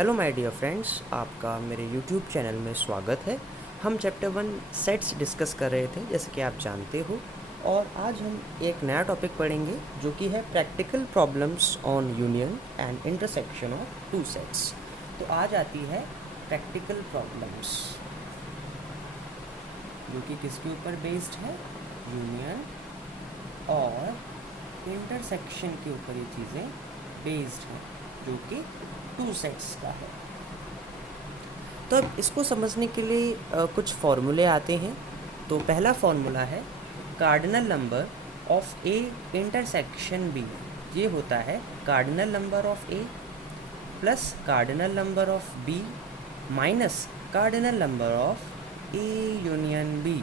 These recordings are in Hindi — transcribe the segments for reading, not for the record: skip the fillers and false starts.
हेलो माय डियर फ्रेंड्स, आपका मेरे यूट्यूब चैनल में स्वागत है। हम चैप्टर 1 सेट्स डिस्कस कर रहे थे, जैसे कि आप जानते हो। और आज हम एक नया टॉपिक पढ़ेंगे जो कि है practical problems on union and intersection of two sets. तो आज आती है प्रैक्टिकल प्रॉब्लम्स, जो कि किसके ऊपर बेस्ड है? यूनियन और इंटरसेक्शन के ऊपर ये चीज़ें बेस्ड हैं, जो कि टू सेट्स का है। तो अब इसको समझने के लिए कुछ फॉर्मूले आते हैं। तो पहला फॉर्मूला है cardinal number of A intersection B. ये होता है cardinal number of A plus cardinal number of B minus cardinal number of A union B.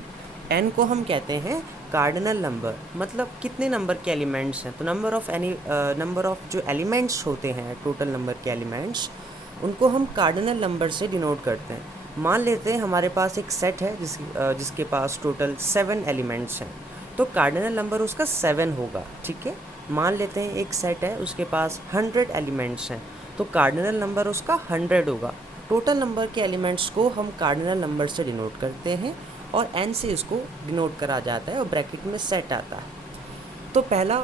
N को हम कहते हैं कार्डिनल नंबर, मतलब कितने नंबर के एलिमेंट्स हैं। तो नंबर ऑफ जो एलिमेंट्स होते हैं, टोटल नंबर के एलिमेंट्स, उनको हम कार्डिनल नंबर से डिनोट करते हैं। मान लेते हैं हमारे पास एक सेट है जिसके पास टोटल 7 एलिमेंट्स हैं, तो कार्डिनल नंबर उसका 7 होगा। ठीक है, मान लेते हैं एक सेट है उसके पास 100 एलिमेंट्स हैं, तो कार्डिनल नंबर उसका 100 होगा। टोटल नंबर के एलिमेंट्स को हम कार्डिनल नंबर से डिनोट करते हैं और n से इसको डिनोट करा जाता है और ब्रैकेट में सेट आता है। तो पहला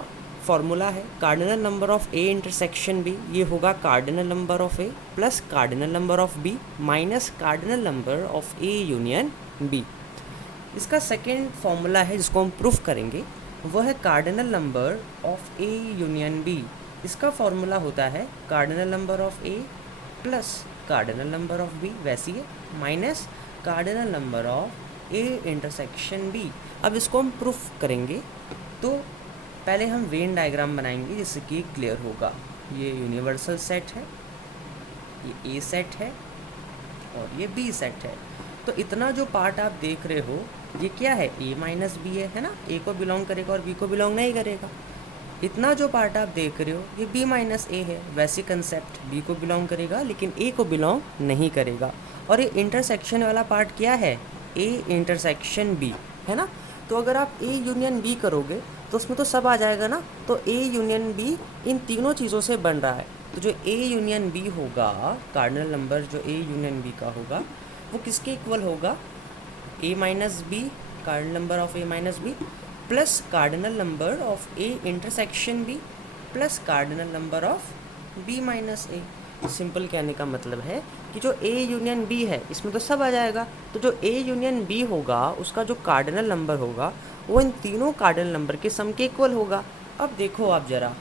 फॉर्मूला है cardinal number of A intersection B. ये होगा cardinal number of A plus cardinal number of B minus cardinal number of A union B. इसका सेकेंड फॉर्मूला है जिसको हम प्रूफ करेंगे, वो है cardinal number of A union B. इसका फॉर्मूला होता है cardinal number of A plus cardinal number of B, वैसी है, minus cardinal number of A intersection B. अब इसको हम प्रूफ करेंगे, तो पहले हम वेन डायग्राम बनाएंगे जिससे कि क्लियर होगा। ये यूनिवर्सल सेट है, ये ए सेट है और ये बी सेट है। तो इतना जो पार्ट आप देख रहे हो ये क्या है? ए माइनस बी है ना। ए को बिलोंग करेगा और बी को बिलोंग नहीं करेगा। इतना जो पार्ट आप देख रहे हो ये बी माइनस ए है। वैसे कंसेप्ट बी को बिलोंग करेगा लेकिन ए को बिलोंग नहीं करेगा। और ये इंटरसेक्शन वाला पार्ट क्या है? ए इंटरसेक्शन बी है ना। तो अगर आप ए यूनियन बी करोगे तो उसमें तो सब आ जाएगा ना। तो ए यूनियन बी इन तीनों चीज़ों से बन रहा है। तो जो ए यूनियन बी होगा, कार्डिनल नंबर जो ए यूनियन बी का होगा, वो किसके इक्वल होगा? A minus B, cardinal number of A minus B plus cardinal number of A intersection B plus cardinal number of B minus A. Simple कहने का मतलब है कि जो ए यूनियन बी है इसमें तो सब आ जाएगा। तो जो ए यूनियन बी होगा उसका जो कार्डिनल नंबर होगा वो इन तीनों कार्डिनल नंबर के सम के इक्वल होगा। अब देखो आप ज़रा,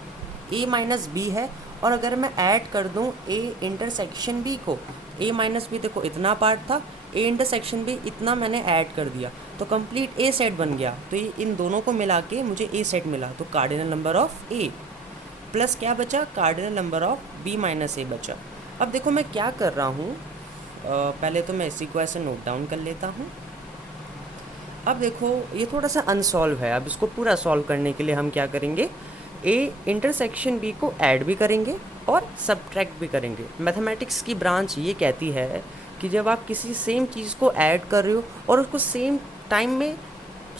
ए माइनस बी है और अगर मैं ऐड कर दूं ए इंटरसेक्शन बी को, ए माइनस बी देखो इतना पार्ट था, ए इंटरसेक्शन बी इतना मैंने ऐड कर दिया, तो कंप्लीट ए सेट बन गया। तो ये इन दोनों को मिला के मुझे ए सेट मिला। तो cardinal number of A plus क्या बचा? Cardinal number of B minus A बचा। अब देखो मैं क्या कर रहा हूँ, पहले तो मैं इस इक्वेशन नोट डाउन कर लेता हूँ। अब देखो ये थोड़ा सा अनसॉल्व है। अब इसको पूरा सॉल्व करने के लिए हम क्या करेंगे? ए इंटरसेक्शन बी को ऐड भी करेंगे और सब्ट्रैक्ट भी करेंगे। मैथमेटिक्स की ब्रांच ये कहती है कि जब आप किसी सेम चीज़ को ऐड कर रहे हो और उसको सेम टाइम में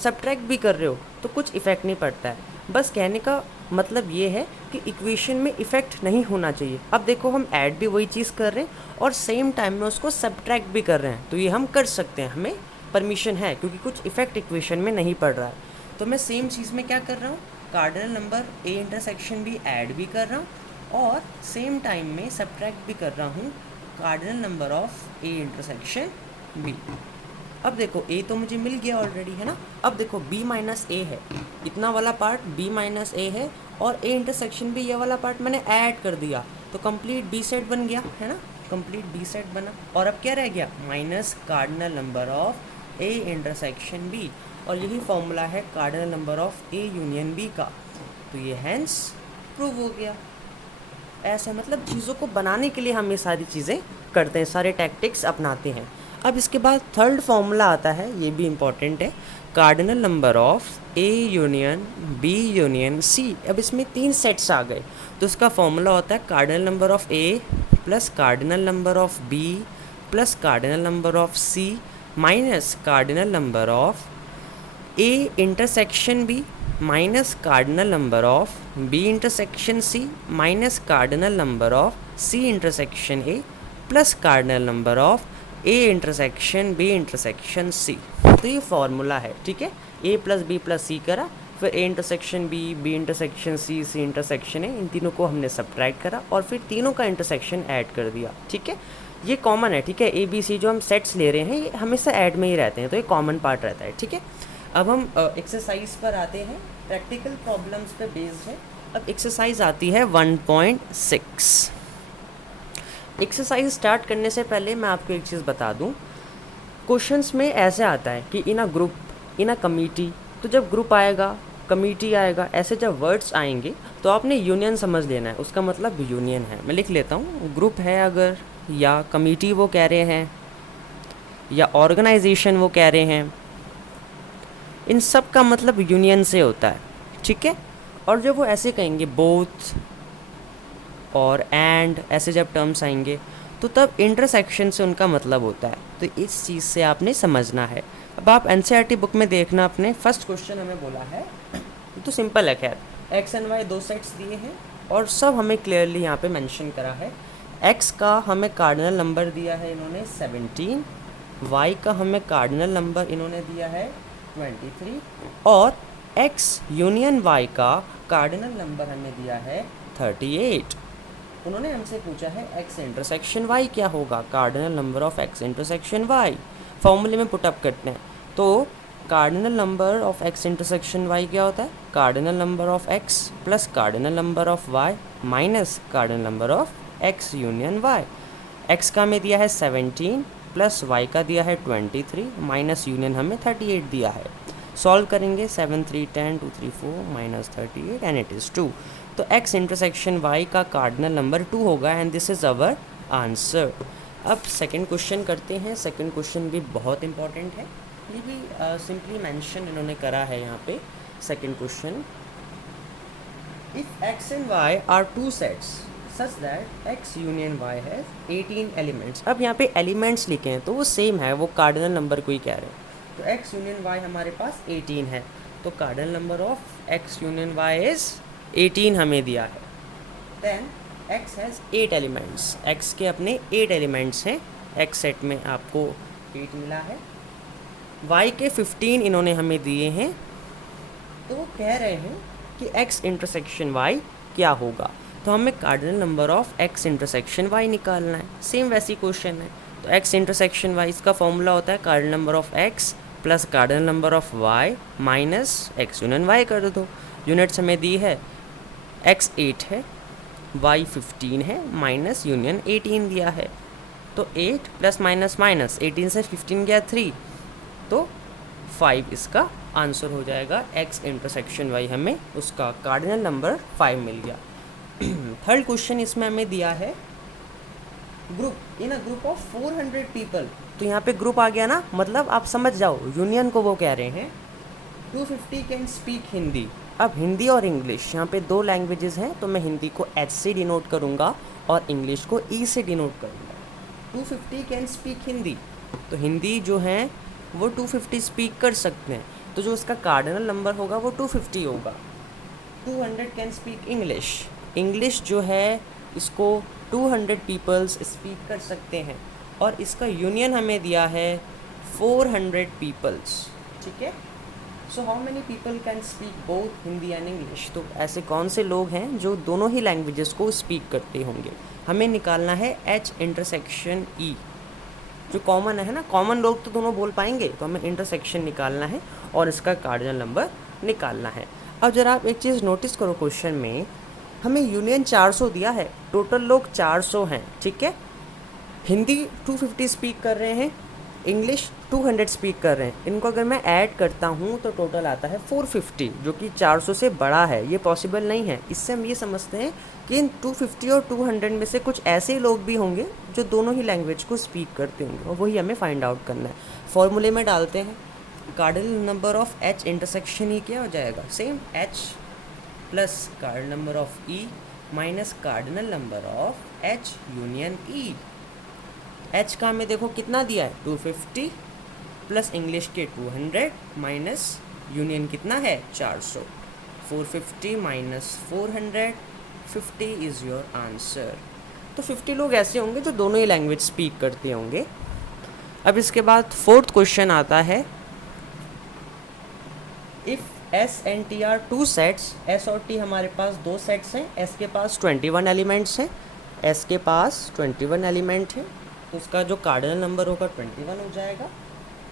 सब्ट्रैक्ट भी कर रहे हो तो कुछ इफ़ेक्ट नहीं पड़ता है। बस कहने का मतलब ये है कि इक्वेशन में इफ़ेक्ट नहीं होना चाहिए। अब देखो हम ऐड भी वही चीज़ कर रहे हैं और सेम टाइम में उसको सब्ट्रैक्ट भी कर रहे हैं, तो ये हम कर सकते हैं, हमें परमिशन है, क्योंकि कुछ इफ़ेक्ट इक्वेशन में नहीं पड़ रहा है। तो मैं सेम चीज़ में क्या कर रहा हूँ? कार्डिनल नंबर ए इंटरसेक्शन भी ऐड भी कर रहा हूँ और सेम टाइम में सब्ट्रैक्ट भी कर रहा हूँ cardinal number of A intersection B. अब देखो ए तो मुझे मिल गया ऑलरेडी, है ना। अब देखो बी माइनस ए है, इतना वाला पार्ट बी माइनस ए है और ए इंटरसेक्शन बी ये वाला पार्ट मैंने ऐड कर दिया, तो कंप्लीट बी सेट बन गया, है ना। कंप्लीट बी सेट बना और अब क्या रह गया? Minus cardinal number of A intersection B. और यही फॉर्मूला है cardinal number of A union B का। तो ये हैंस प्रूव हो गया। ऐसे मतलब चीज़ों को बनाने के लिए हम ये सारी चीज़ें करते हैं, सारे टैक्टिक्स अपनाते हैं। अब इसके बाद थर्ड फॉर्मूला आता है, ये भी इम्पॉर्टेंट है, cardinal number of A union B union C. अब इसमें 3 सेट्स आ गए, तो इसका फॉर्मूला होता है cardinal number of A plus cardinal number of B plus cardinal number of C minus cardinal number of A intersection B minus cardinal number of B intersection C minus cardinal number of C intersection A plus cardinal number of A intersection B intersection C. तो ये फॉर्मूला है, ठीक है। A plus B plus C करा, फिर A intersection B, B intersection C, C intersection ए, इन तीनों को हमने सब्ट्रैक्ट करा और फिर तीनों का इंटरसेक्शन ऐड कर दिया, ठीक है। ये कॉमन है, ठीक है। ए बी सी जो हम सेट्स ले रहे हैं ये हमेशा ऐड में ही रहते हैं, तो ये कॉमन पार्ट रहता है, ठीक है। अब हम एक्सरसाइज पर आते हैं, प्रैक्टिकल प्रॉब्लम्स पे बेस्ड है। अब एक्सरसाइज आती है 1.6। एक्सरसाइज स्टार्ट करने से पहले मैं आपको एक चीज़ बता दूं, क्वेश्चंस में ऐसे आता है कि इन a group, in a committee. तो जब ग्रुप आएगा, कमिटी आएगा, ऐसे जब वर्ड्स आएंगे तो आपने यूनियन समझ लेना है, उसका मतलब यूनियन है। मैं लिख लेता हूँ, ग्रुप है अगर, या कमिटी वो कह रहे हैं, या ऑर्गेनाइजेशन वो कह रहे हैं, इन सब का मतलब यूनियन से होता है, ठीक है। और जब वो ऐसे कहेंगे बोथ और एंड, ऐसे जब टर्म्स आएंगे तो तब इंटरसेक्शन से उनका मतलब होता है। तो इस चीज़ से आपने समझना है। अब आप एनसीईआरटी बुक में देखना, अपने फर्स्ट क्वेश्चन हमें बोला है, तो सिंपल है, खैर एक्स एंड वाई दो सेट्स दिए हैं और सब हमें क्लियरली यहाँ पे मेंशन करा है। एक्स का हमें कार्डिनल नंबर दिया है इन्होंने 17, वाई का हमें कार्डिनल नंबर इन्होंने दिया है 23 और एक्स यूनियन वाई का कार्डिनल नंबर हमें दिया है 38। उन्होंने हमसे पूछा है एक्स इंटरसेक्शन वाई क्या होगा, cardinal number of X intersection Y. फॉर्मूले में पुटअप करते हैं, तो cardinal number of X intersection Y क्या होता है, cardinal number of X plus cardinal number of Y minus cardinal number of X union Y. X का हमें दिया है 17 प्लस वाई का दिया है 23 माइनस यूनियन हमें 38 दिया है। सॉल्व करेंगे, 7 3 10 2 3 4 माइनस 38 एंड इट इज़ 2। तो x इंटरसेक्शन y का कार्डिनल नंबर 2 होगा and this is our answer. अब सेकंड क्वेश्चन करते हैं। सेकंड क्वेश्चन भी बहुत इंपॉर्टेंट है, ये भी सिंपली मेंशन इन्होंने करा है यहाँ पे। Second question, if x and y are two sets such that x union y has 18 elements. अब यहाँ पे एलिमेंट्स लिखे हैं तो वो सेम है, वो कार्डिनल नंबर को ही कह रहे हैं। तो x यूनियन y हमारे पास 18 है, तो cardinal number of x union y is 18 हमें दिया है। Then x has 8 elements, x के अपने 8 एलिमेंट्स हैं, x सेट में आपको 8 मिला है। y के 15 इन्होंने हमें दिए हैं, तो वो कह रहे हैं कि x इंटरसेक्शन y क्या होगा। तो हमें cardinal number of x intersection y निकालना है। सेम वैसी क्वेश्चन है, तो x इंटरसेक्शन y इसका फॉर्मूला होता है cardinal number of x plus cardinal number of y minus x union y कर दो। यूनिट्स हमें दी है, x 8 है, y 15 है, माइनस यूनियन 18 दिया है। तो 8 प्लस माइनस माइनस 18 से 15 गया 3, तो 5 इसका आंसर हो जाएगा। x इंटरसेक्शन y हमें उसका कार्डिनल नंबर 5 मिल गया। थर्ड क्वेश्चन इसमें हमें दिया है group in a group of 400 people. तो यहाँ पे ग्रुप आ गया ना, मतलब आप समझ जाओ यूनियन को वो कह रहे हैं। 250 कैन स्पीक हिंदी। अब हिंदी और इंग्लिश यहाँ पे दो लैंग्वेजेस हैं, तो मैं हिंदी को H से डिनोट करूँगा और इंग्लिश को E से डिनोट करूँगा। 250 कैन स्पीक हिंदी, तो हिंदी जो है वो 250 स्पीक कर सकते हैं, तो जो उसका कार्डिनल नंबर होगा वो 250 होगा। 200 कैन स्पीक इंग्लिश, इंग्लिश जो है इसको 200 पीपल्स स्पीक कर सकते हैं और इसका यूनियन हमें दिया है 400 पीपल्स, ठीक है। So how many people can speak both Hindi and English. तो ऐसे कौन से लोग हैं जो दोनों ही लैंग्वेजेस को स्पीक करते होंगे। हमें निकालना है H इंटरसेक्शन E, जो कॉमन है ना, कॉमन लोग तो दोनों बोल पाएंगे, तो हमें इंटरसेक्शन निकालना है और इसका कार्डिनल नंबर निकालना है। अब जरा आप एक चीज़ नोटिस करो, क्वेश्चन में हमें यूनियन 400 दिया है, टोटल लोग 400 हैं, ठीक है। हिंदी 250 स्पीक कर रहे हैं, इंग्लिश 200 स्पीक कर रहे हैं। इनको अगर मैं ऐड करता हूँ तो टोटल आता है 450, जो कि 400 से बड़ा है। ये पॉसिबल नहीं है। इससे हम ये समझते हैं कि इन 250 और 200 में से कुछ ऐसे लोग भी होंगे जो दोनों ही लैंग्वेज को स्पीक करते होंगे, और वही हमें फाइंड आउट करना है। फॉर्मूले में डालते हैं, cardinal number of H intersection ही क्या हो जाएगा, same H plus cardinal number of E minus cardinal number of H union E। H का हमें देखो कितना दिया है 250 प्लस इंग्लिश के 200 माइनस यूनियन कितना है 400। 450 माइनस 400, 50 इज़ योर आंसर। तो 50 लोग ऐसे होंगे जो दोनों ही लैंग्वेज स्पीक करते होंगे। अब इसके बाद फोर्थ क्वेश्चन आता है, if S and T R two sets, S और टी हमारे पास दो सेट्स हैं, एस के पास 21 एलिमेंट्स हैं, एस के पास 21 एलिमेंट हैं, तो उसका जो कार्डिनल नंबर होगा 21 हो जाएगा।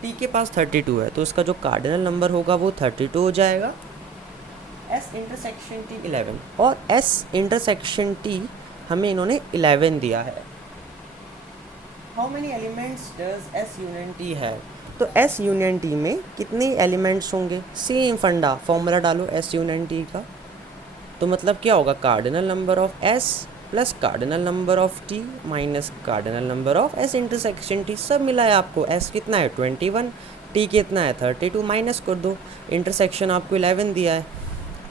टी के पास 32 है, तो उसका जो कार्डिनल नंबर होगा वो 32 हो जाएगा। एस इंटरसेक्शन टी 11, और एस इंटरसेक्शन टी हमें इन्होंने 11 दिया है। How many elements does S union T है, तो एस यूनियन टी में कितने एलिमेंट्स होंगे, सेम फंडा, फॉर्मूला डालो एस यूनियन टी का, तो मतलब क्या होगा, cardinal number of S plus cardinal number of T minus cardinal number of S intersection T, सब मिला है आपको। एस कितना है 21, टी कितना है 32, माइनस कर दो, इंटरसेक्शन आपको 11 दिया है,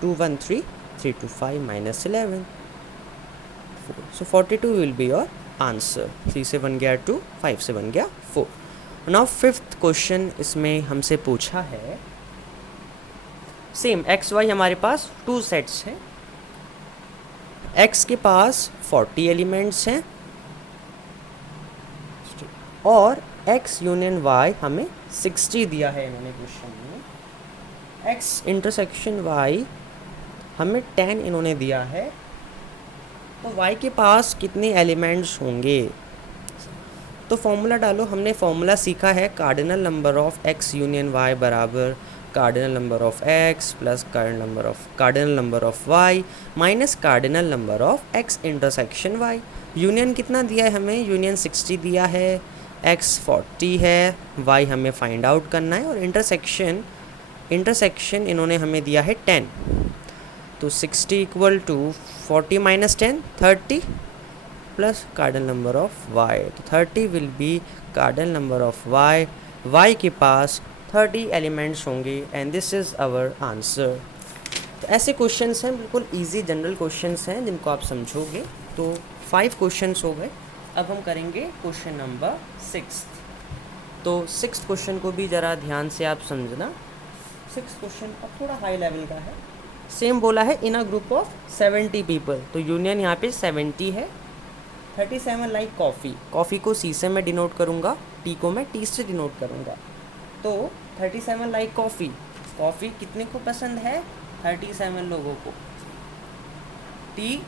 2 1 3 3 2 5 minus 11, so 42 will be your answer. 3 से 1 गया 2, 5 से 1 गया 4। नाउ फिफ्थ क्वेश्चन इसमें हमसे पूछा है, सेम एक्स वाई हमारे पास टू सेट्स हैं, एक्स के पास 40 एलिमेंट्स हैं और एक्स यूनियन वाई हमें 60 दिया है इन्होंने क्वेश्चन में। एक्स इंटरसेक्शन वाई हमें 10 इन्होंने दिया है, तो y के पास कितने एलिमेंट्स होंगे, तो फॉर्मूला डालो। हमने फॉर्मूला सीखा है cardinal number of x union y बराबर cardinal number of x plus cardinal number of y minus cardinal number of x intersection y। Union कितना दिया है हमें, यूनियन 60 दिया है, x 40 है, y हमें फाइंड आउट करना है, और इंटरसेक्शन इन्होंने हमें दिया है 10, तो 60 equal to 40 minus 10 30 plus cardinal number of y, तो 30 will be cardinal number of y। y के पास 30 एलिमेंट्स होंगे and this is our answer. तो ऐसे क्वेश्चंस हैं, बिल्कुल इजी जनरल क्वेश्चंस हैं जिनको आप समझोगे। तो 5 क्वेश्चंस हो गए। अब हम करेंगे क्वेश्चन नंबर 6। तो 6th क्वेश्चन को भी ज़रा ध्यान से आप समझना। 6th क्वेश्चन अब थोड़ा हाई लेवल का है। सेम बोला है इन अ ग्रुप ऑफ 70 पीपल, तो यूनियन यहाँ पे 70 है। 37 लाइक कॉफ़ी, कॉफ़ी को सी से मैं डिनोट करूँगा, टी को मैं टी से डिनोट करूँगा। तो 37 लाइक कॉफ़ी, कॉफ़ी कितने को पसंद है, 37 लोगों को। टी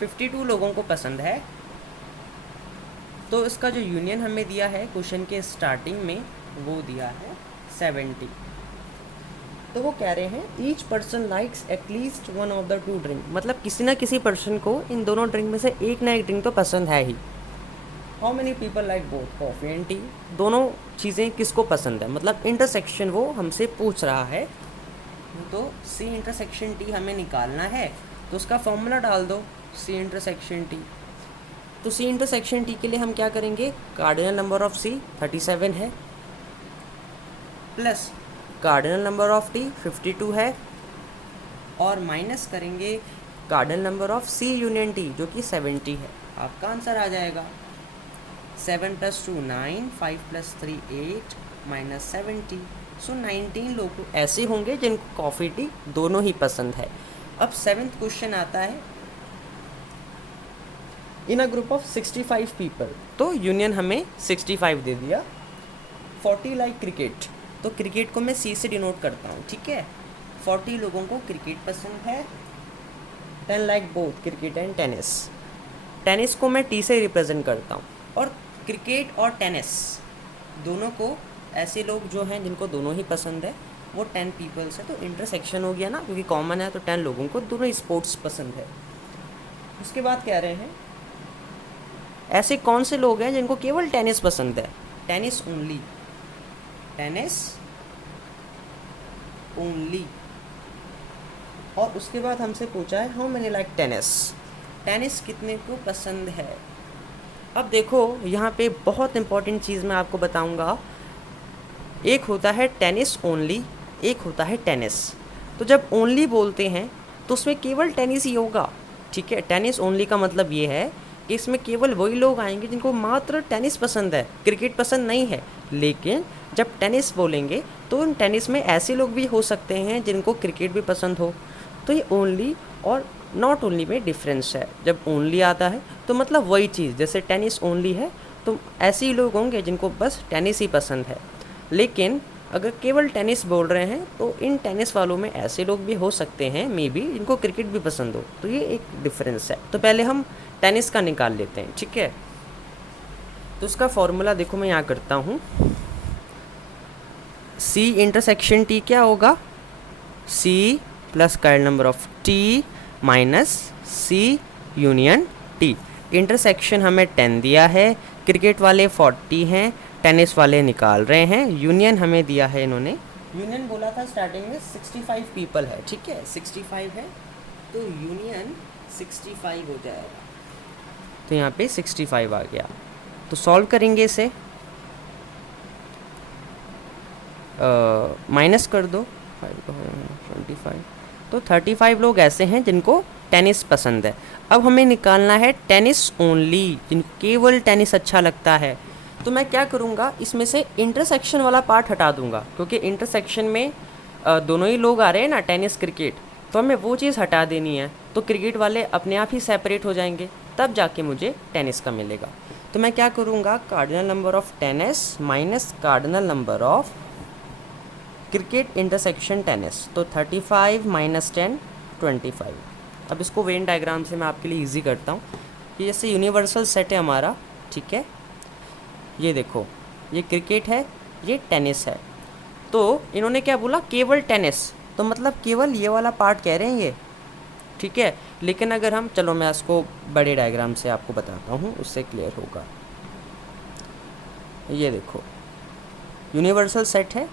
52 लोगों को पसंद है। तो इसका जो यूनियन हमें दिया है क्वेश्चन के स्टार्टिंग में वो दिया है 70। तो वो कह रहे हैं each person likes at least one of the two drink, मतलब किसी ना किसी पर्सन को इन दोनों ड्रिंक में से एक ना एक ड्रिंक तो पसंद है ही। How many people like both coffee and tea, दोनों चीज़ें किसको पसंद है, मतलब इंटरसेक्शन वो हमसे पूछ रहा है। तो सी इंटरसेक्शन टी हमें निकालना है, तो उसका फॉर्मूला डाल दो सी इंटरसेक्शन टी। तो सी इंटरसेक्शन टी के लिए हम क्या करेंगे, कार्डिनल नंबर ऑफ सी 37 है plus cardinal number of T 52 है, और माइनस करेंगे cardinal number of C union T जो कि 70 है। आपका आंसर आ जाएगा 7 + 2 9, 5 + 3 8 माइनस 70। सो 19 लोग ऐसे होंगे जिनको कॉफ़ी टी दोनों ही पसंद है। अब 7th क्वेश्चन आता है इन अ ग्रुप ऑफ 65 पीपल, तो यूनियन हमें 65 दे दिया। 40 लाइक क्रिकेट, तो क्रिकेट को मैं सी से डिनोट करता हूँ, ठीक है। 40 लोगों को क्रिकेट पसंद है। 10 like both cricket and tennis, tennis को मैं टी से रिप्रेजेंट करता हूँ। और क्रिकेट और टेनिस दोनों को ऐसे लोग जो हैं जिनको दोनों ही पसंद है वो 10 पीपल्स है, तो इंटरसेक्शन हो गया ना, क्योंकि कॉमन है, तो 10 लोगों को दोनों ही स्पोर्ट्स पसंद है। उसके बाद कह रहे हैं ऐसे कौन से लोग हैं जिनको केवल टेनिस पसंद है, टेनिस ओनली, टेनिस ओनली। और उसके बाद हमसे पूछा है how many like tennis, tennis कितने को पसंद है। अब देखो यहाँ पे बहुत इंपॉर्टेंट चीज़ मैं आपको बताऊँगा, एक होता है टेनिस ओनली, एक होता है टेनिस। तो जब ओनली बोलते हैं तो उसमें केवल टेनिस ही होगा, ठीक है। टेनिस ओनली का मतलब ये है कि इसमें केवल वही लोग आएंगे जिनको मात्र टेनिस पसंद है, क्रिकेट पसंद नहीं है। लेकिन जब टेनिस बोलेंगे तो टेनिस में ऐसे लोग भी हो सकते हैं जिनको क्रिकेट भी पसंद हो। तो ये ओनली और नॉट ओनली में डिफरेंस है। जब ओनली आता है तो मतलब वही चीज़, जैसे टेनिस ओनली है तो ऐसे ही लोग होंगे जिनको बस टेनिस ही पसंद है। लेकिन अगर केवल टेनिस बोल रहे हैं तो इन टेनिस वालों में ऐसे लोग भी हो सकते हैं मे बी जिनको क्रिकेट भी पसंद हो, तो ये एक डिफरेंस है। तो पहले हम टेनिस का निकाल लेते हैं, ठीक है। तो उसका फॉर्मूला देखो मैं यहाँ करता हूँ, सी इंटरसेक्शन टी क्या होगा, सी प्लस कर्ल number of T minus C union T. Intersection हमें 10 दिया है, क्रिकेट वाले 40 हैं, टेनिस वाले निकाल रहे हैं। यूनियन हमें दिया है इन्होंने, यूनियन बोला था स्टार्टिंग में 65 पीपल है, ठीक है 65 है तो यूनियन 65 हो जाएगा। तो यहाँ पे 65 आ गया। तो सॉल्व करेंगे इसे, माइनस कर दो 25, तो 35 लोग ऐसे हैं जिनको टेनिस पसंद है। अब हमें निकालना है टेनिस ओनली, जिनको केवल टेनिस अच्छा लगता है। तो मैं क्या करूँगा, इसमें से इंटरसेक्शन वाला पार्ट हटा दूँगा, क्योंकि इंटरसेक्शन में दोनों ही लोग आ रहे हैं ना, टेनिस क्रिकेट, तो हमें वो चीज़ हटा देनी है। तो क्रिकेट वाले अपने आप ही सेपरेट हो जाएंगे, तब जाके मुझे टेनिस का मिलेगा। तो मैं क्या करूँगा, cardinal number of tennis minus cardinal number of cricket intersection tennis, तो 35 माइनस 10 25। अब इसको वेन डायग्राम से मैं आपके लिए इजी करता हूँ कि जैसे यूनिवर्सल सेट है हमारा, ठीक है, ये देखो ये क्रिकेट है, ये टेनिस है। तो इन्होंने क्या बोला, केवल टेनिस, तो मतलब केवल ये वाला पार्ट कह रहे हैं ये, ठीक है। लेकिन अगर हम, चलो मैं इसको बड़े डायग्राम से आपको बताता हूँ, उससे क्लियर होगा। ये देखो यूनिवर्सल सेट है,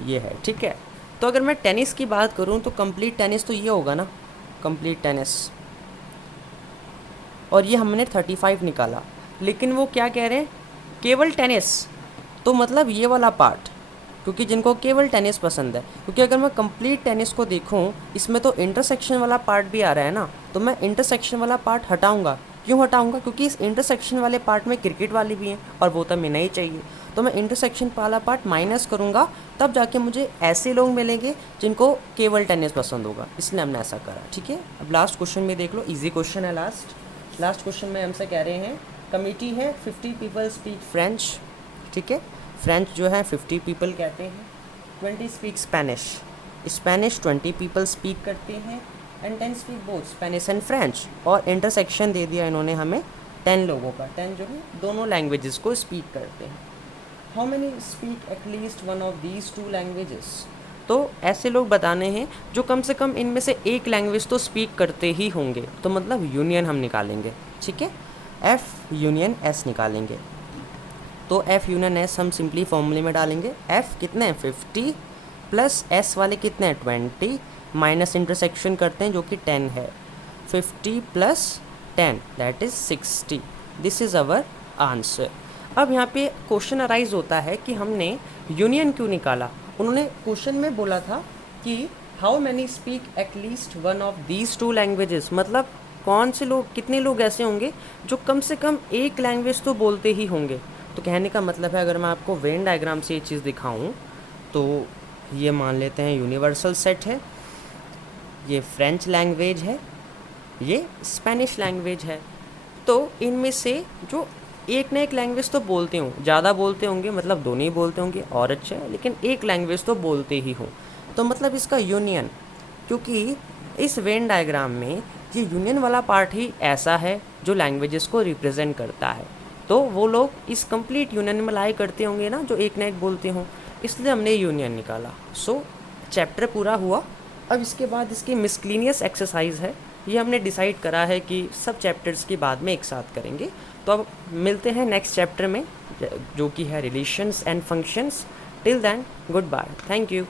ये है, ठीक है। तो अगर मैं टेनिस की बात करूं तो कंप्लीट टेनिस तो ये होगा ना, कंप्लीट टेनिस, और ये हमने 35 निकाला। लेकिन वो क्या कह रहे हैं, केवल टेनिस, तो मतलब ये वाला पार्ट, क्योंकि जिनको केवल टेनिस पसंद है। क्योंकि अगर मैं कंप्लीट टेनिस को देखूं, इसमें तो इंटरसेक्शन वाला पार्ट भी आ रहा है ना, तो मैं इंटरसेक्शन वाला पार्ट हटाऊंगा। क्यों हटाऊंगा, क्योंकि इस इंटरसेक्शन वाले पार्ट में क्रिकेट वाले भी हैं और वो तो हमें नहीं चाहिए। तो मैं इंटरसेक्शन वाला पार्ट माइनस करूँगा, तब जाके मुझे ऐसे लोग मिलेंगे जिनको केवल टेनिस पसंद होगा, इसलिए हमने ऐसा करा, ठीक है। अब लास्ट क्वेश्चन में देख लो, इजी क्वेश्चन है। लास्ट क्वेश्चन में हमसे कह रहे हैं, कमिटी है 50 पीपल स्पीक फ्रेंच, ठीक है, फ्रेंच जो है 50 पीपल कहते हैं, 20 speak Spanish, Spanish 20 people speak करते हैं, and 10 speak both Spanish and French. और इंटरसेक्शन दे दिया इन्होंने हमें 10 लोगों का, 10 जो है दोनों लैंग्वेजेस को स्पीक करते हैं। How many speak at least one of these 2 languages, तो ऐसे लोग बताने हैं जो कम से कम इनमें से एक लैंग्वेज तो स्पीक करते ही होंगे। तो मतलब यूनियन हम निकालेंगे, ठीक है, एफ यूनियन एस निकालेंगे। तो एफ यूनियन एस हम सिंपली फॉर्मूले में डालेंगे, एफ कितने हैं 50 प्लस एस वाले कितने हैं 20, माइनस इंटरसेक्शन करते हैं जो कि 10 है, 50 plus 10 that is 60। This is our answer. अब यहाँ पे क्वेश्चन अराइज होता है कि हमने यूनियन क्यों निकाला। उन्होंने क्वेश्चन में बोला था कि how many speak at least one of these 2 languages, मतलब कौन से लोग, कितने लोग ऐसे होंगे जो कम से कम एक लैंग्वेज तो बोलते ही होंगे। तो कहने का मतलब है, अगर मैं आपको वेन डायग्राम से ये चीज़ दिखाऊं तो ये मान लेते हैं यूनिवर्सल सेट है, ये फ्रेंच लैंग्वेज है, ये स्पेनिश लैंग्वेज है। तो इनमें से जो एक ना एक लैंग्वेज तो बोलते हों, ज़्यादा बोलते होंगे मतलब दोनों ही बोलते होंगे और अच्छा है, लेकिन एक लैंग्वेज तो बोलते ही हों, तो मतलब इसका यूनियन, क्योंकि इस वेन डायग्राम में ये यूनियन वाला पार्ट ही ऐसा है जो लैंग्वेजेस को रिप्रेजेंट करता है। तो वो लोग इस कंप्लीट यूनियन में लाई करते होंगे ना जो एक ना एक बोलते हों, इसलिए हमने यूनियन निकाला। सो चैप्टर पूरा हुआ। अब इसके बाद इसकी मिसक्लिनियस एक्सरसाइज है, ये हमने डिसाइड करा है कि सब चैप्टर्स के बाद में एक साथ करेंगे। तो अब मिलते हैं नेक्स्ट चैप्टर में जो कि है relations and functions. Till then goodbye, thank you.